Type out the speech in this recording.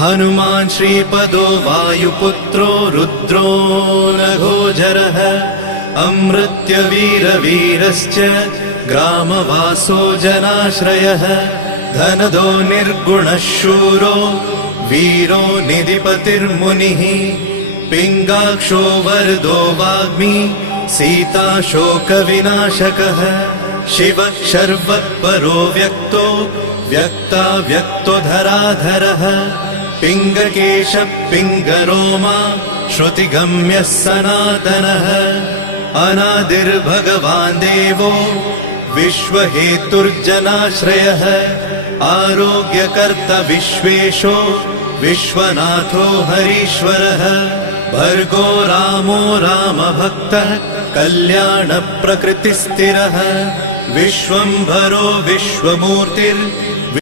हनुमान् श्रीपदो वायुपुत्रो रुद्रो नघोजरः अमृत्यवीरवीरश्च ग्रामवासो जनाश्रयः धनदो निर्गुणः शूरो वीरो निधिपतिर्मुनिः पिङ्गाक्षो वरदो वाग्मी सीताशोकविनाशकः शिवः शर्वत्परो व्यक्तो व्यक्तो धराधरः पिङ्गकेशः पिङ्गरोमा श्रुतिगम्यः सनातनः अनादिर्भगवान् देवो विश्वहेतुर्जनाश्रयः आरोग्यकर्ता विश्वेशो विश्वनाथो हरीश्वरः भर्गो रामो रामभक्तः कल्याणप्रकृतिस्थिरः विश्वम्भरो विश्वमूर्तिर्विश्वरूपो